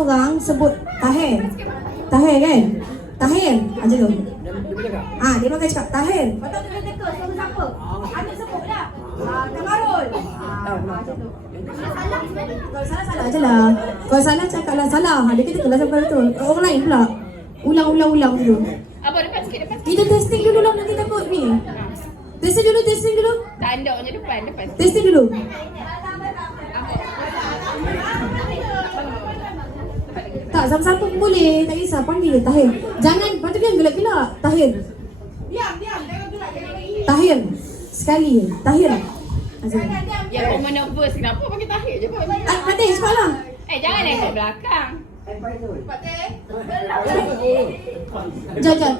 seorang sebut Tahir. Tahir kan? Tahir. Macam tu. Ah, dia makan cakap Tahir. Tu dia teka suara siapa? Anak sebut dah. Ah, Tamarul. Ah, macam tu. Kalau salah salah je lah. Kalau salah cakaplah salah. Dia kata kelas sampai betul. Orang lain pula. Ulang-ulang-ulang dulu. Apa depan sikit depan sikit. Kita testing dulu lah nanti takut ni. Testing dulu, testing dulu. Tanduk je depan depan. Testing dulu. Tak, siapa-siapa pun boleh. Tak kisah, panggil dia Tahir. Jangan, lepas tu dia gelak-gelak. Tahir. Diam, diam. Jangan gelak, jangan Tahir. Sekali. Tahir. Macam tu. Ya kau nervous kenapa pakai tahir je. Ah, Fatih, cepatlah. Eh jangan tengok belakang. Jom, jom.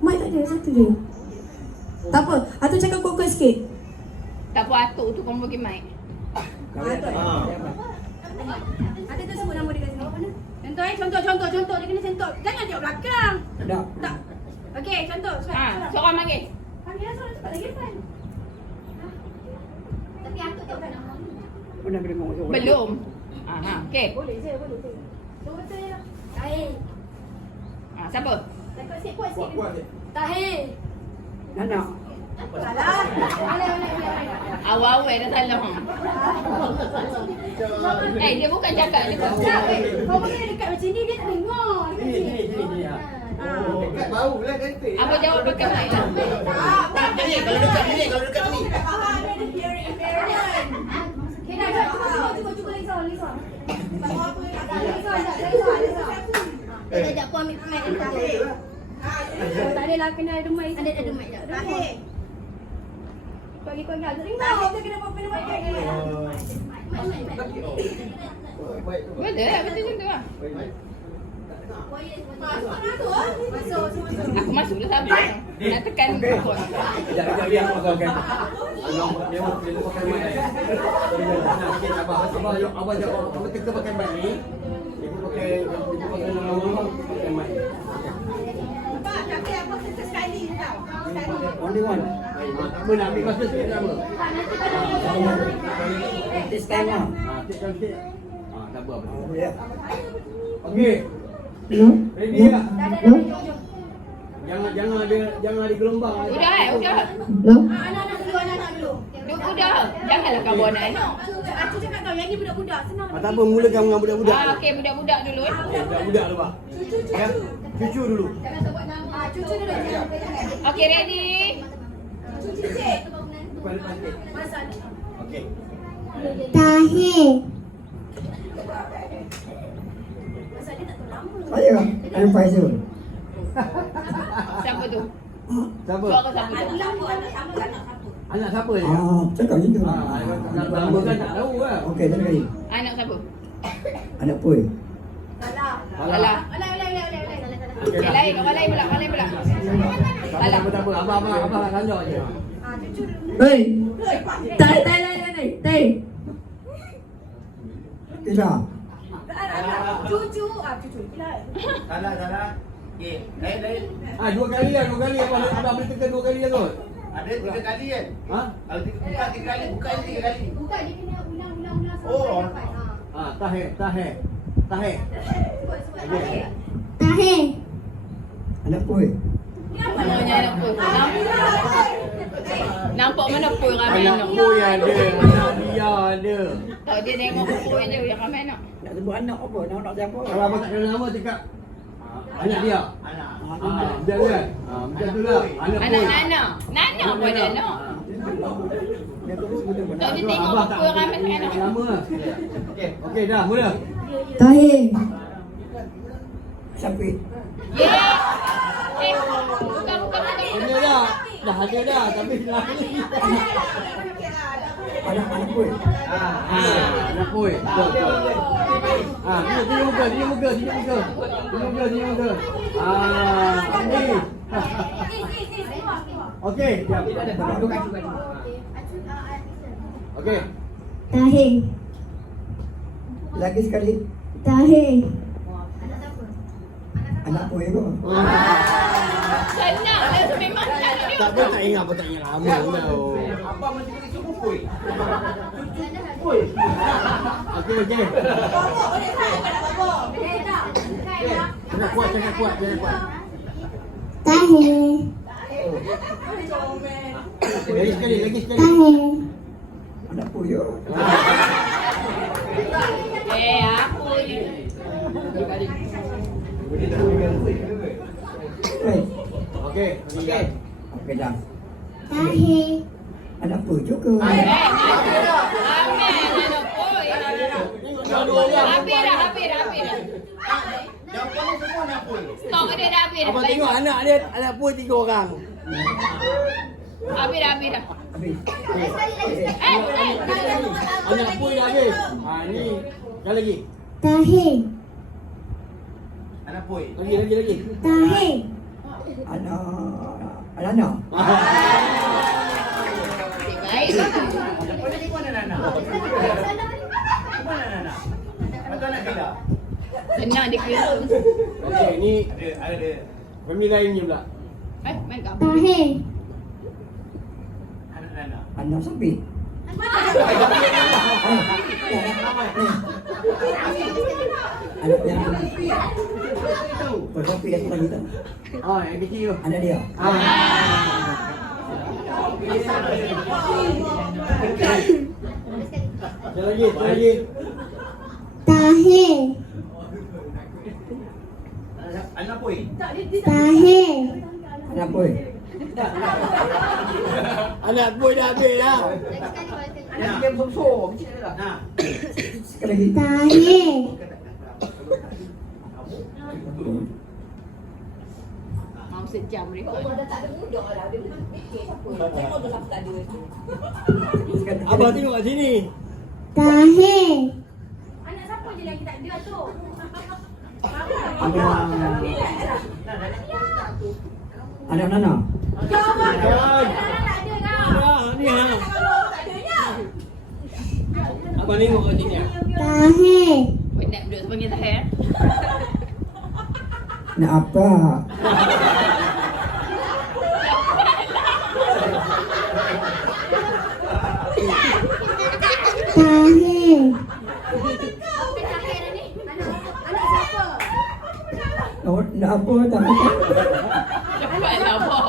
Mic tak ada, satu je. Tak apa, Atuk cakap kuat-kuat sikit. Tak apa atuk tu kau bagi mic. Atuk tu sebut nama dia kat sini. Contoh eh, contoh, contoh, contoh. Dia kena contoh. Jangan tengok belakang. Tak. Tak. Okey, contoh. Ha, seorang panggil. Panggil Azrul cepat lagi depan. Tapi aku tak bukan nama. Pernah seorang. Belum. Ha, ha. okey. Boleh je, boleh je. Ya. Tahir. Ha, siapa? Takut sikit, kuat sikit. Tahir. Anak. Awal-awal dah salah. Eh dia bukan cakap dia tu. Tak, eh. Kau boleh dekat macam ni, dia tak dengar. Dekat Sini, sini. sini, sini. ya. Ah. Dekat bau lah kata. Apa jawab pakai mic lah. Ah, tak. Ni kalau dekat ni, kalau dekat ni. Faham, dia ada dah, dah. Aku ambil mic. Oh, tak adalah, kena ada mic. Ada ada mic tak? Tahir. Bagi kau ingat, ringau. Kita kena buat minum air. Betul lah, betul macam tu lah. Masuk, ah. Masuk, masuk. Aku masuk dah sabar. Nak tekan rekod. Sekejap, sekejap, biar aku pakai. Abang, dia mau dia mau pakai mic ni. Nah, sikit abang. Abang, abang, abang jawab. Abang teka pakai mic ni. Dia pun pakai, dia pun pakai nama abang, pakai mic. Pak, tapi apa kita sekali tau. Only one. Apa, nak ambil masa sikit tak apa. This time lah. Ah, sikit. Ah, tak apa, apa. Okey. Ready tak? Jangan jangan ada jangan ada gelombang. Udah eh, udah. Anak-anak dulu, anak-anak dulu. Duk udah. Janganlah kau bawa anak. Aku cakap tau, yang ni budak-budak. Senang. Ah, tak apa, mulakan dengan budak-budak. Ah, okey budak-budak dulu eh. Okey, budak-budak dulu, Pak. Ya. Cucu dulu. Ah, cucu dulu. Okey ready. Cucu cicit. Depan depan sikit. Masa Okey. Tahir. masa dia tak tahu lama. Saya I'm Faizul. Siapa tu? Siapa? Suara siapa tu? Anak siapa? Anak siapa? Anak siapa? Anak siapa ni? Ah, cakap macam tu. Ah, nama kan tak tahu kan. Okey, tak kali. Anak siapa? Anak puai. Salah. Alah. Alah, alah, alah, alah, alah. Okey lain, orang lain pula, orang lain pula. Apa, tak apa. Abang, abang, abang nak tanya je. Ah, cucu dulu. Hei, tai tai tai tai tai. Tidak. Cucu. Ah, cucu. Gila. Salah, salah. Okey, lain, lain. Ah, dua kali lah, dua kali. Abang, abang boleh tekan dua kali lah kot. Ada tiga kali kan? Ha? Kalau tiga, buka tiga kali, buka ni tiga kali. Bukan, dia kena ulang-ulang-ulang sampai Oh. dapat. Ah. Ah, tahir, tahir. Tahir. Sebut, sebut. Okey. Tahir. Anak puai. Apa pun. Nampak mana pun ramai Anak anak. boy ada, anak dia ada. Tak dia tengok pun je yang ramai anak. Nak sebut anak apa? Nak nak siapa? Kalau abang tak kenal nama, cakap. ah, Anak dia. Anak. Ah, dia kan? Ah, macam tu lah. Anak. Nana. Nana pun ada anak. Dia apa? Tak dia tengok pun ramai sangat anak. Lama. Okey. Okey, dah, mula. Tahir. Syafiq. Yeah. Eh, bukan bukan bukan. Ada dah. Dah ada dah, tapi lagi. Anak anak puai. Ah, ah, anak boy. Betul, betul. Ah, sini sini muka, sini muka, sini muka. Sini muka, sini muka. Ah, ini. Okey, siap. Okey. Tahir. Lagi sekali. Tahir. Anak kau. Ah. Senang lah memang tak ada Tak pun tak ingat pun tak ingat lama tau. Abang masih kena cukup pui. Okey okey. Jangan kuat jangan kuat jangan kuat. Tahir. Lagi sekali lagi sekali. Tahir. Anak puyo. Eh aku je Hei, Okey okey. okey dah. Tahir. Anak puyo juga. Poi Habis dah habis dah habis dah Jawapannya semua nak pui. Stok dia dah habis dah Abang tengok anak dia anak pun tiga orang. Habis dah habis dah Habis. Eh Anak pun dah habis. Ha ni. Sekali lagi. Tahir. Anak pui. Lagi lagi lagi. Tahir. Anak anak. Baik Apa ni mana Nana? Mana Nana? Atau nak kira? Senang dia kira Okey ni Ada, ada. family lain je pula. Eh main gambar Tahir. Anak Nana. Anak sapi. Anak yang Bersapi dah kita kita. Oh yang kecil tu. Anak dia. Ah. Sekali lagi, sekali lagi. Tahir. Anak pui. Tahir. Anak. Anak pun dah habis dah. Anak dia besar. Nah. Sekali lagi. Tahir. Mau sejam rekod Abang tengok kat sini. Tahir. Anak siapa je lagi tak ada tu? Anak Anak Nana. Abang tengok kat sini. ah. Tahir. Penat duduk sebagai tahir Nak apa? Tahir. Nak nak apa tak? Cepatlah apa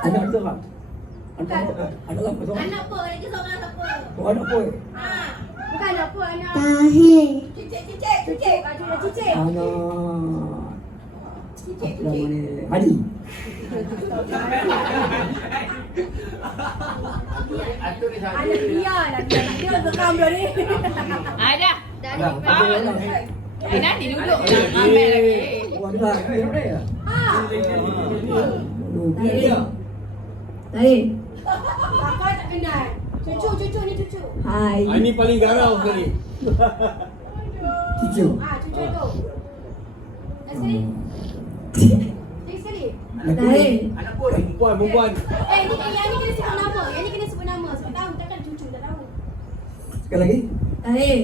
Anak tu kan? Anak anak apa tu? Anak apa? Lagi seorang siapa? Oh, anak puyo. Ha. Bukan apa anak. Tahir. Cicit, cicit, cicit. Baju dah cicit. Anak Cicit, Nama cicit. ni Hadi. Atuk ni saja. Anak dia dah dia tak dia geram dah ni. Ah dah Dah. Faham Eh nanti duduk Ambil lagi Buat dah. Dia dia. Ha. Lu dia. Tahir. Kakak tak kenal. Cucu, cucu ni cucu. Hai. Ah, ni paling garau sekali. Cucu. Ah, cucu tu. Lagi sekali. Lagi sekali. Laki. Anak pui. Perempuan, perempuan. Eh, ni yang ni kena sebut nama. Yang ni kena sebut nama. Sebab tahu takkan cucu tak tahu. Sekali lagi. Tahir.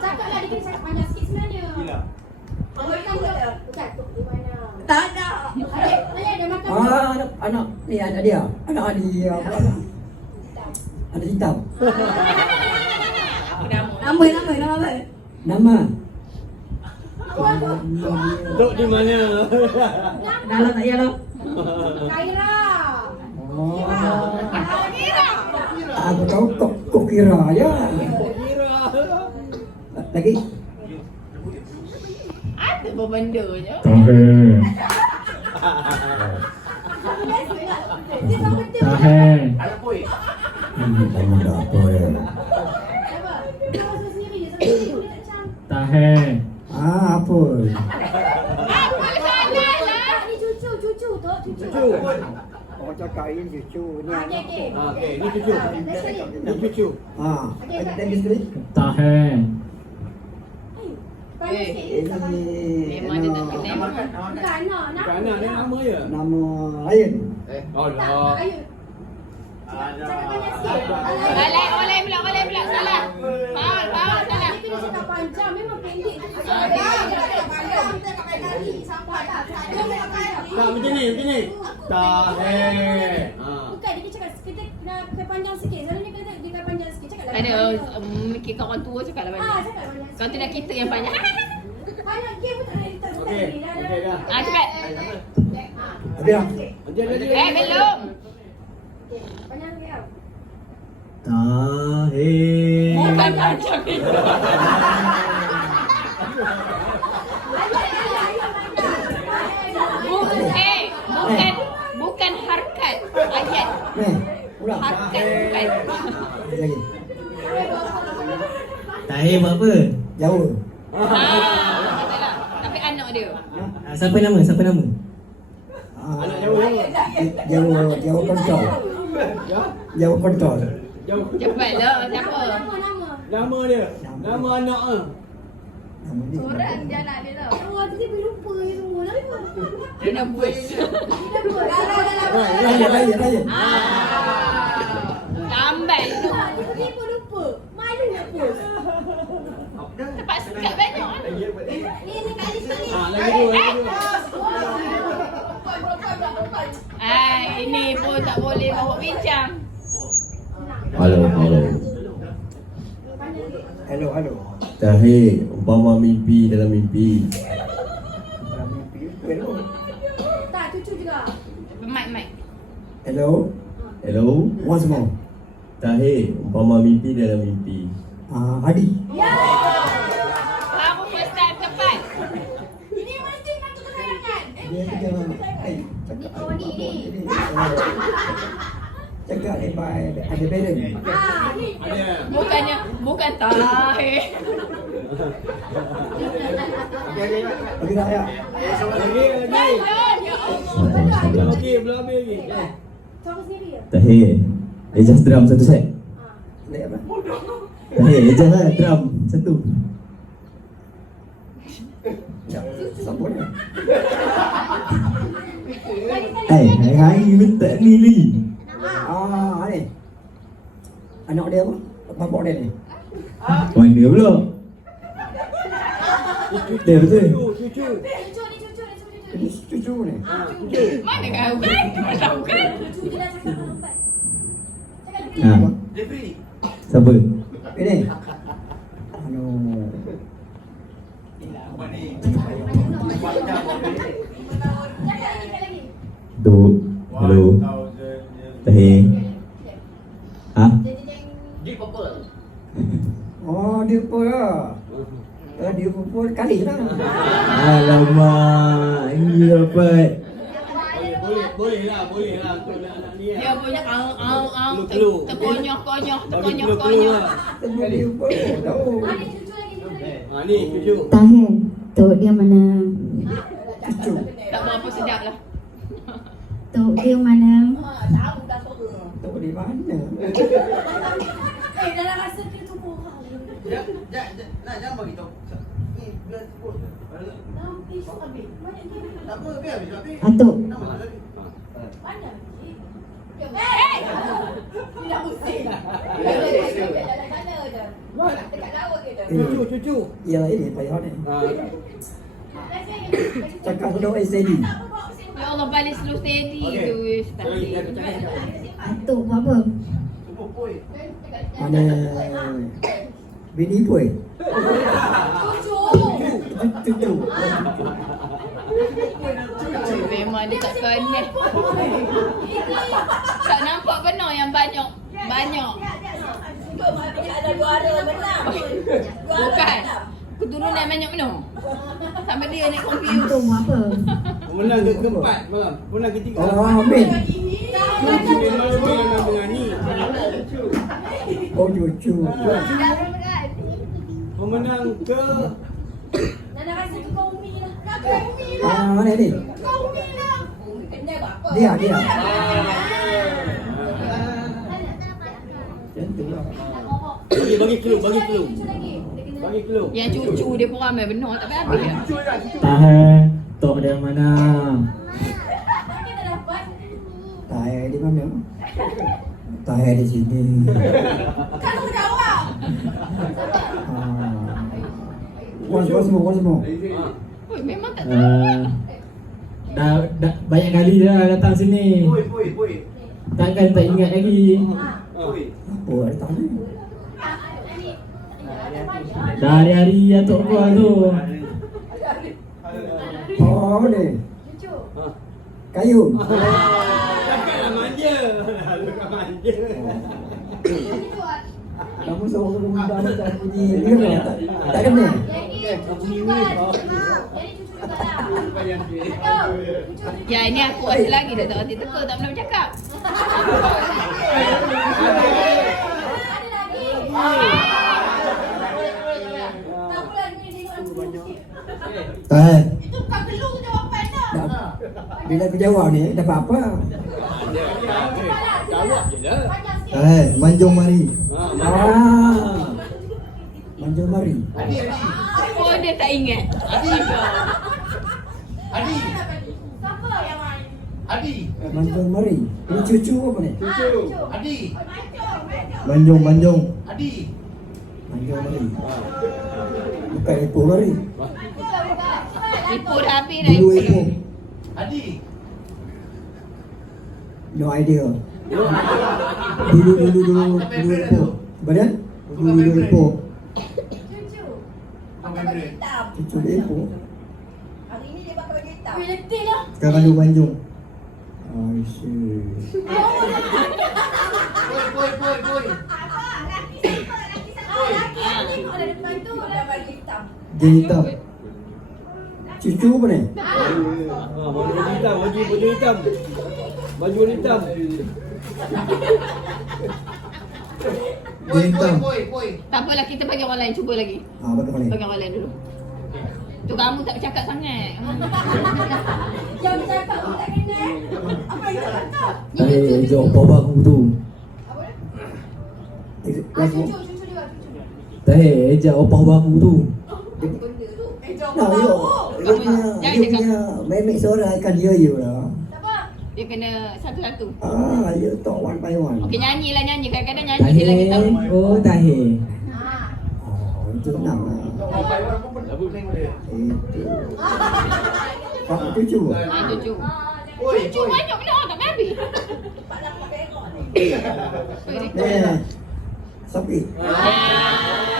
Cakaplah dia kena cakap panjang sikit sebenarnya. Gila. Kalau bukan bukan. Bukan, Anak ni anak dia. Anak dia. Anak hitam. Nama, nama, nama? Nama. Duduk di mana? Dalam tak payah lah. Kaira. Oh. Ah, Kaira. Aku tahu kok kok kira ya. Kira. Lagi. Ada apa benda je Dia masuk sendiri je. Sampai sini dia tak macam. Tahe. Ah, apa? Tak, ni cucu, cucu tu. Cucu. Cucu. Orang cakap ini cucu ni Ah, Okey, okey. Ah, okey, ni cucu. Ah, lagi sekali. Ni cucu. Ah, lagi sekali. Tahe. Pandai sikit. Ini Memang dia tak kenal Nama kan? Nama kan? Bukan, nak. Nak. Bukan anak dia nama je. nama lain. Oh, Tak, lah. banyak sikit. Oleh, oleh pula, oleh pula Salah Faham, faham, salah tak panjang, memang pendek. Ah, Tak macam ni, macam ni. Tahe. Ha. Bukan, dia cakap kita nak panjang sikit. Selalunya kita dia kata panjang sikit. Cakap lah. Ada um, mikir kawan tua cakap lah Ah, banyak. cakap panjang Kau tu dah kita yang banyak. Panjang game pun tak boleh tak tak Okey, dah, okey dah. Ah, cepat. Ada. Dia dia dia. Eh, belum. Tahe. Bukan panjang ni. Bukan, eh, bukan, bukan harkat. Ayat. Bukan. Lagi. Tahir buat apa? Jauh. Ah, lah. Tapi anak dia. Ah, Siapa nama? Siapa nama? Ah, jauh jauh. Jauh, jauh kontrol. Jauh kontrol. Jauh. Cepatlah. Siapa? Nama, nama. Nama dia. Nama anak ah. Nama dia. Orang dia anak dia tau. Oh, boleh lupa ni semua. Nama. Dia nak bus. Nama. Raya, raya, raya. Ah. Tu. Ah, dia pun lupa. Malu nak post. Tempat sekat banyak. Ni, ni kali sekali. Ha, lagi dua, lagi dua. Ini pun tak boleh bawa bincang. Halo, halo. Hello, hello. Tahir, umpama mimpi dalam mimpi. Hello. Tak, cucu juga. Mic, mic. Hello. Hello, Once more. Tahir, umpama mimpi dalam mimpi. Ah, Adi. Aku first time tepat. Ini mesti kartu kesayangan. Eh, ni. Cakap dia baik, ada parent. Ah, ni. Ada. Bukannya, bukan tahir. Bagi tak ya? Lagi lagi. Belum, ya Allah. Okey, belum habis lagi. Sama sendiri ya? Tahir, adjust drum satu set. Naik apa? Tahir, adjust lah drum satu. Ya, sambut ya. Eh, hari-hari minta ni lagi. Ah, ni. Anak dia apa? Bapak dia ni. Mana pula? Dia betul. Cucu, cucu. Cucu ni, cucu ni, cucu ni. Ini cucu ni. Mana kau kan? Kau tahu kan? Cucu dia dah cakap lambat. Cakap dulu. Ha. Siapa? Ini. Anu. Cakap lagi, cakap lagi. Tu. Hello. Tahir. Ha? Oh, dia pun lah. Oh, dia pun kali lah. Alamak, ini dapat. Boleh, boleh lah, boleh lah untuk anak ni. Dia punya terkonyok konyok terkonyok konyok. lah. Dia pun tahu. Ah, ni cucu lagi, cucu lagi. Ha ni cucu. Tahir. Tok dia mana? Cucu. Tak berapa sedap lah. Tok dia mana? Tahu di mana? Eh, dah dah rasa kita tu orang. Nak jangan bagi tahu. Ni bulan sepuluh. Dalam pisau habis. Banyak game. Tak apa, biar habis habis. Atuk. Nama tadi. Mana? Eh! Tidak pusing. Jalan sana je. Dekat lawa kita. Cucu, cucu. Ya, ini payah ni. Ha. Cakap doa steady. Ya Allah balik slow steady Okey. tu. buat apa? Mana bini pun. Cucu. Cucu. Memang dia tak connect. Tak nampak benar yang banyak. Banyak. Bukan. Keturunan banyak benar. Sampai dia naik. Atuk buat apa? Menang ke keempat malam. Menang ketiga. Oh, amin. Cucu memang lebih memang menyanyi. Oh, cucu. Pemenang ke Nana rasa tu kau umi lah. Kau umi lah. Ah, mana ni? Kau umi lah. Dia, dia. Macam tu lah. bagi bagi clue, bagi clue. Cucu lagi. Bagi clue. Yang cucu dia pun ramai benar tak habis ya. Tahir, tok dia mana? Tahir di mana? Tahir di sini. Kan kau jawab. Ah. More, once more. Ui, memang tak Uh, dah, dah banyak kali dah datang sini. Pui, pui, pui. Takkan tak ingat lagi. Apa ada tahu ni? Dah hari-hari atuk keluar tu bawah mana? Cucuk. Ha. Kayu. Takkanlah manja. Luka manja. Kamu sama sama muda macam ini. Tak kena. Jadi kamu kan. Jadi lah. Ya ini aku rasa lagi tak tahu teka tak pernah bercakap. Ada lagi. Ah. Tak. Dah. Bila aku jawab ni, dapat apa? Jawab je lah. Eh, manjung mari. Ah. Manjung mari. Adi, Adi. Oh, dia tak ingat. Adi. Adi. Manjung mari. Ini cucu apa ni? Cucu. Adi. Manjung, manjung. Adi. Manjung mari. Bukan Ipoh mari. Siput api Dulu itu Adi. No idea. Dulu dulu dulu dulu itu Badan? Dulu dulu itu Cucu Cucu dia itu Hari ini dia pakai baju hitam Letih lah. Sekarang dia banjung I see. Boy boy boy boy Apa? Laki siapa? Laki siapa? Laki yang tengok dah depan tu Dia hitam. Dia hitam. Cucu apa ni? Ah, baju hitam, baju baju hitam. Baju hitam. Dia hitam. Pui, pui. Tak apalah, kita bagi orang lain. Cuba lagi. Ah, betul ni. Bagi orang lain dulu. Tu kamu tak bercakap sangat. Yang bercakap pun tak kena. Apa yang tak cakap? Eh, jauh bawah aku tu. Last one. Tak eh, ejak opah bahu tu. 나요. 이거냐, 이거냐. 매매 소라 kan dia you lah. Dia kena satu-satu. Ah, you talk one by one. Okey, nyanyi lah nyanyi. Kadang-kadang nyanyi je lagi tahu. Oh, tahir. ah Oh, itu enam lah. One by one pun pernah boleh. Itu. Pak cucu. ah cucu. Cucu banyak benda orang tak habis. Pak dah kau bengok ni. Ni. Sampai. Ah.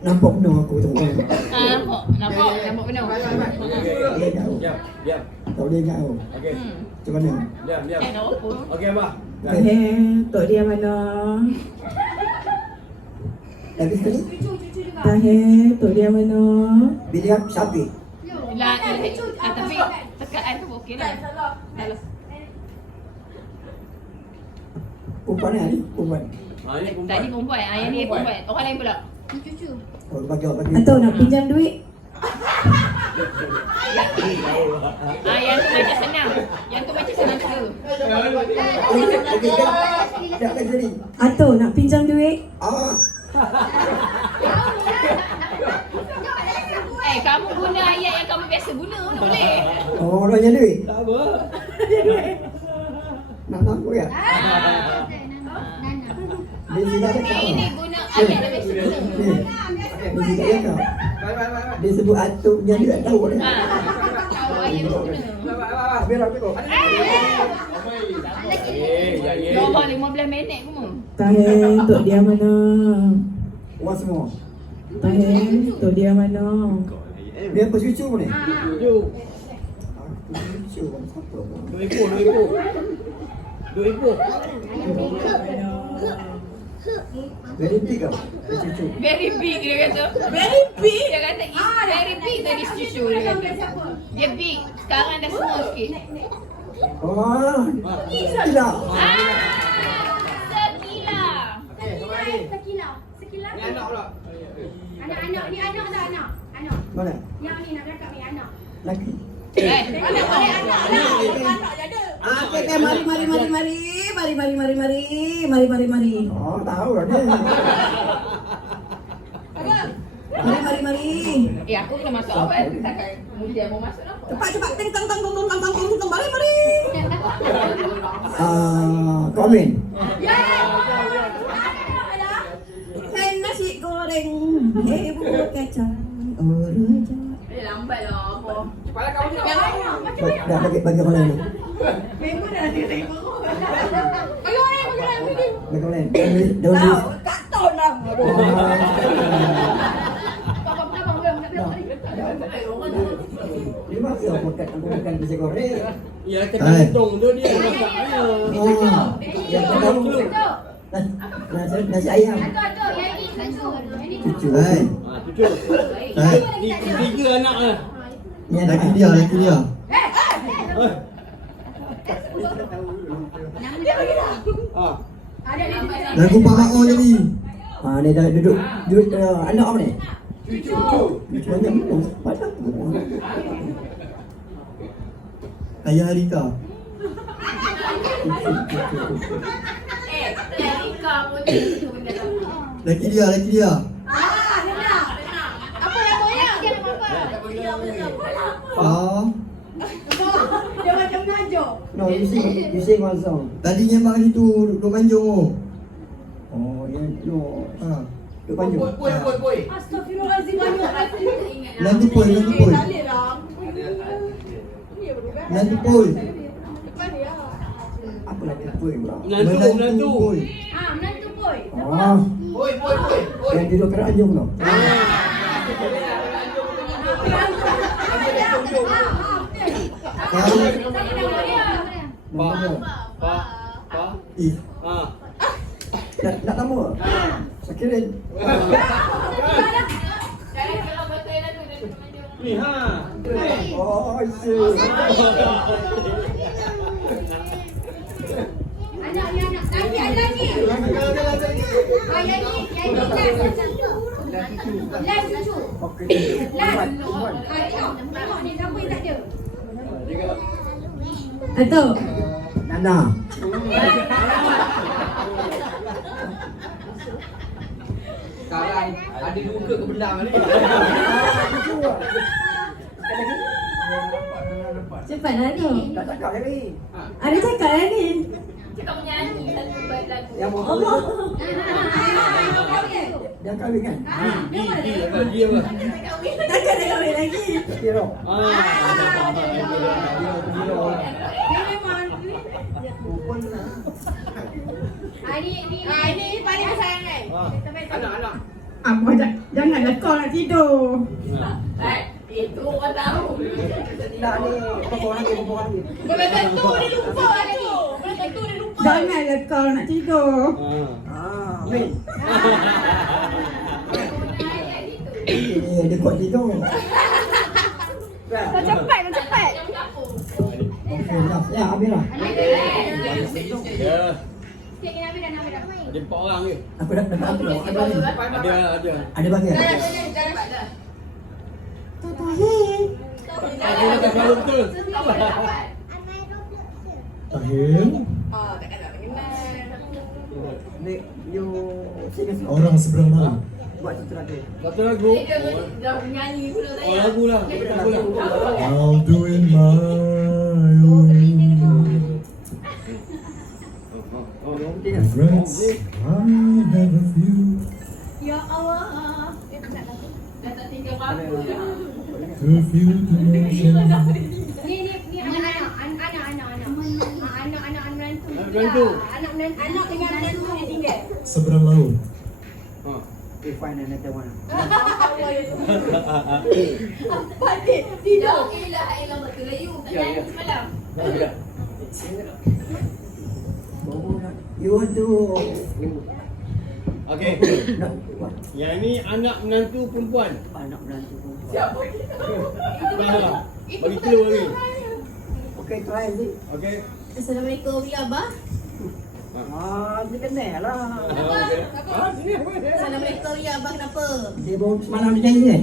nampak benar aku tu. Ah, nampak, nampak, nampak benar. Ya, ya. Tak boleh ingat aku. Okey. Hmm. Macam mana? Diam, diam. Eh, okey, abah. Kan? Eh, tok dia mana? Lagi sekali. Tak eh, tok dia mana? Bila sapi. Ya, tapi tekaan tu okeylah. Tak salah. Kumpulan ni, kumpulan. Ah, tadi perempuan, ayah ni perempuan. Orang lain pula. Oh, bagi bagi. Atuk nak pinjam duit? Ah, yang tu macam senang. Yang tu macam senang juga. Okey, okey. Tak tak jadi. Atuk nak pinjam duit? Ah, Eh, kamu guna ayat yang kamu biasa guna pun boleh. oh, dah jadi duit. gue atuh jadi gak tahu boleh biar aku kok Nombor 15 minit kamu Tahir, Tok Dia mana? Wah semua Tahir, Tok Dia mana? Dia apa cucu pun ni? Cucu Cucu Dua ibu, dua ibu Dua ibu Dua ibu Very big. Very big dia kata. Very big? Dia kata is very big tadi cucu dia kata. Dia big. Sekarang dah small sikit. Oh, gila. Ah, segila. Sekilau. Sekilau. Ni anak pula. Anak-anak ni anak tak anak? Anak. Mana? Yang ni nak cakap ni anak. Laki. Eh, Anak boleh anak. Anak Ate teh mari mari mari mari mari mari mari mari mari mari mari. Oh, tahu lah dia. Mari mari mari. Eh aku kena masuk apa? Kemudian mau masuk apa? Cepat cepat ting tang tang tung tung tang tang tung mari mari. Ah, komen. Ya. ya, ya. Kena si goreng, eh bubur kacang, orang. Eh lambat lah, apa? Cepatlah kamu. Yang lain, macam mana? Dah bagi bagi mana ni? Memang dah nanti orang lain, bagi. Bagi orang lain. Don't don't Tahu, tak tahu lah. Abang, abang, abang, abang, abang. Dia maksa aku makan aku makan nasi goreng. Ya, kena hitung tu dia masaknya. Oh. Yang pertama Betul. nasi nasi ayam. Atuk, atuk, yang ini satu. Yang ini Cucu. Hai. Ha, cucu. Hai. Tiga, tiga anak lah. Ni lagi dia, lagi dia. Eh. Ha. Ada nama dia. Lagu Pak Mak Oh jadi. Ha ni dah duduk duduk uh, anak apa ni? Cucu. Cucu banyak minum. Padahal Ayah Rika. Eh, pun dia benda tu. Lagi dia, lagi dia. Apa namanya? Dia nama apa? Ah. No, you sing, you sing one song. Tadi nyembang situ duk manjung oh. Oh, ya no. Ha. Duk manjung. Poi, poi, poi, poi. Astagfirullahaladzim. banyak. Nanti poi, nanti poi. Tak boleh lah. Nanti poi. Dia. Apa lagi poi pula? Menantu, menantu. poi. Ah, menantu boy. Ah, Poi, poi, poi. Poi. yang duduk keranjung tu. Kau Tadi nama dia. Pa. Nama. Pa. Pa. Ih, Ha. nak nak nama? Sakirin. Lah dia menantu. Ni ha. Oh, isi. Anak ni anak. Lagi, ada lagi. Ah, yang ni, yang ni last. Last cucu. Okey. Last. Ah, tengok. Tengok ni, siapa yang tak ada? Atuk. Nana. Sekarang ada luka ke belang ni. Cepat lah tu. Tak cakap lagi. Ada cakap lah ni. Baik lagu. Yang mau. Dia kahwin kan? Di, di, dia lah. Takkan nak kahwin lagi. Kira. Ha. Ah, ni, ni, ah, ni paling besar kan? Anak, anak. Apa dah, janganlah kau nak tidur. Eh, itu orang tahu. Tak ni, apa kau lagi, apa kau lagi? Belum tentu dia lupa tu. Dia lupa. Janganlah kau nak tidur. Ha. Ah, Min. Eh, dia kuat tidur. Dah cepat, dah cepat. Okey, dah. Ya, habis lah. Ya. Sikit. Ada empat orang ke? Aku dah dapat apa? Ada bagi. Ada, ada. Ada bagi. Dah, dah, dah, dah dapat dah. Aku dah tak selalu Ah, takkan nak kenal. Ni, you. Orang seberang laut. Buat satu lagu. Satu lagu. Dia dah menyanyi pula Oh, saya. lagu lah. Lagu lah. I'll do it my way. Oh, Regrets, I have a few. Ya Allah. Dah tak tinggal apa dah. Too few to mention. Ni ni ni anak-anak, anak-anak, anak-anak. Ah, Anak-anak menantu. Anak menantu. Anak menantu. Anak dengan menantu dia tinggal. Seberang laut. Ha. Okay, fine, another one. Apa ni? Tidak. Lah, lah you. Tak Ya, nyanyi ya. semalam. Ya. You want to Okey. nak buat Yang ni anak menantu perempuan. anak menantu. Dah. Bagi clue lagi. Okay, try ni. Okey. Assalamualaikum ya abah. Ah, dia kena lah. Ha, sini apa dia? Assalamualaikum ya abah kenapa? Dia baru semalam dia nyanyi kan?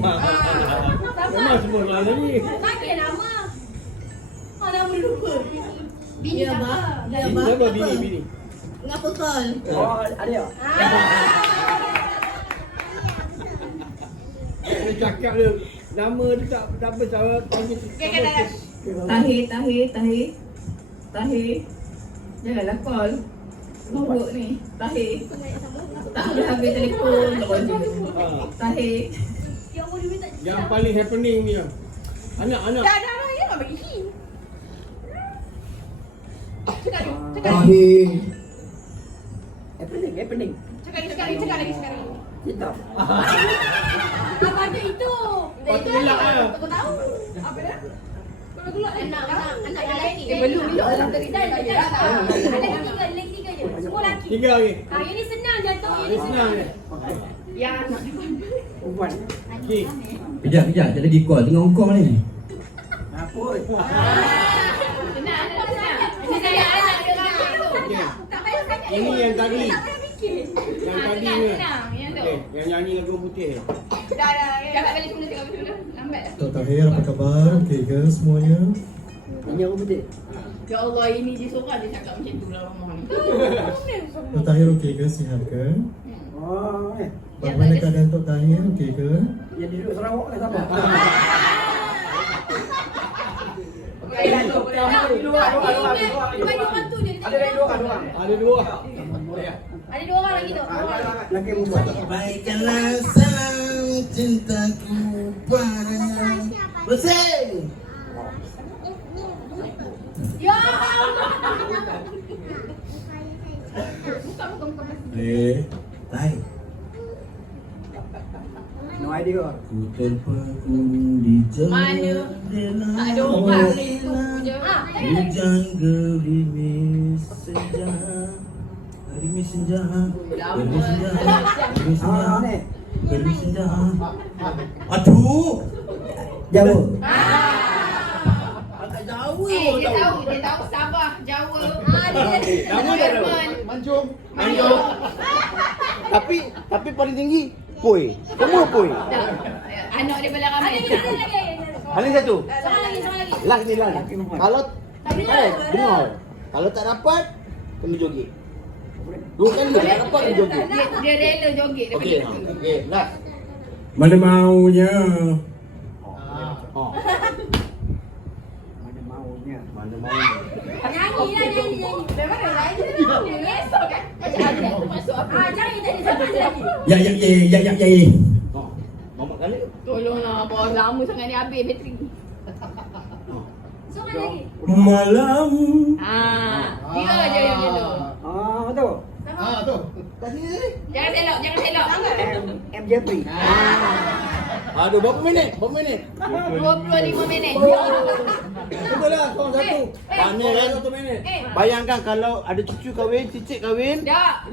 Memang semua orang tadi. Panggil nama. Oh, nama lupa. Bini Ya, Abah. Ya, Bini Abah. apa bini bini? Ngapa call? Oh, ada. Dia cakap dia nama dia tak tak apa cara panggil. Okey, okey, dah, dah. Tahir, Tahir, Tahir. Tahir. Janganlah call. Mabuk ni. Tahir. Tak boleh habis telefon. Tak boleh. Ha. Tahir. Yang paling happening ni lah. Anak, anak. Dah, dah, dah. Ya, bagi hint. Cakap dulu. Cakap lagi. Tahir. Happening, happening. Cakap lagi sekali. Cakap lagi sekali. Hitam. Apa ada itu? Tu gelak ke? Aku tahu. Apa dah? Kau keluar Anak, anak, anak lelaki. Eh, belum, belum. Dah, dah. Lelaki tiga, lelaki tiga je. Semua lelaki. Tiga lagi. Ah, yang ni senang jatuh, yang ni Senang senang. je. Yang anak dia. Perempuan. Okey. Kejap, kejap. Dia lagi call. Tengah ongkong ni. Apa? Senang, senang. Ini saya anak dia. Tak payah sangat. Ini yang tadi. Tak payah fikir. Yang Ah, tadi senang, ni. senang. Yang tu. Okey, yang nyanyi lagu putih. Dah, dah. Cakap balik semula, cakap balik semula. Lambat dah. Tok Tahir apa khabar? Okey ke semuanya? Ini apa betul? Ya Allah, ini dia seorang dia cakap macam tu lah rumah ni. Tahir okey ke? Sihat ke? Oh, eh. Bagaimana keadaan Tok Tahir? Okey ke? Yang duduk Sarawak lah. Dua, orang je. Ada dua, dua. Ada dua. Ada dua orang lagi tu. Lagi perempuan. Baikkanlah salam cintaku padanya. Bersih. Ya Allah. Eh, Baik. No idea. Ku terpaku di Mana? jendela. Tak ada orang ni tu je. Hujan gerimis senja. Gerimis senja. Gerimis senja. Gerimis senja. Gerimis senja. Aduh. Jauh. Agak Eh, dia tahu, dia tahu Sabah, Jawa. Ah, dia- Nama dia. Manjung. Manjung. tapi tapi paling tinggi Poi. Semua Poi. Anak dia bela ramai. Ada lagi, ada lagi. Paling satu. Seorang lagi, seorang lagi. Last ni last. Kalau eh dengar. Kalau tak dapat kena joget. Dua kali tak dapat kena joget. Dia, dia rela joget daripada Okey. Okey, last. mana maunya? Oh. Mana. Mana mau. Nyanyi lah, nyanyi, nyanyi. Memang dia lain dia tahu. Esok kan. Macam ada tu masuk apa. Ah, jangan tadi, siapa ada lagi? Ya ya ya ya ya ya. Mamak kali. Tolonglah, bawa lama sangat ni habis bateri. Seorang lagi. Malam. Ah, dia je yang macam tu. Ah, tu. Ah, tu. Tadi ni. Jangan selok, jangan selok. M Jeffrey. Aduh, berapa minit? Berapa minit? 25 minit. Betul lah, kau satu. Eh, eh. Pandai kan? Eh, Bayangkan kalau ada cucu kahwin, cicit kahwin, dah.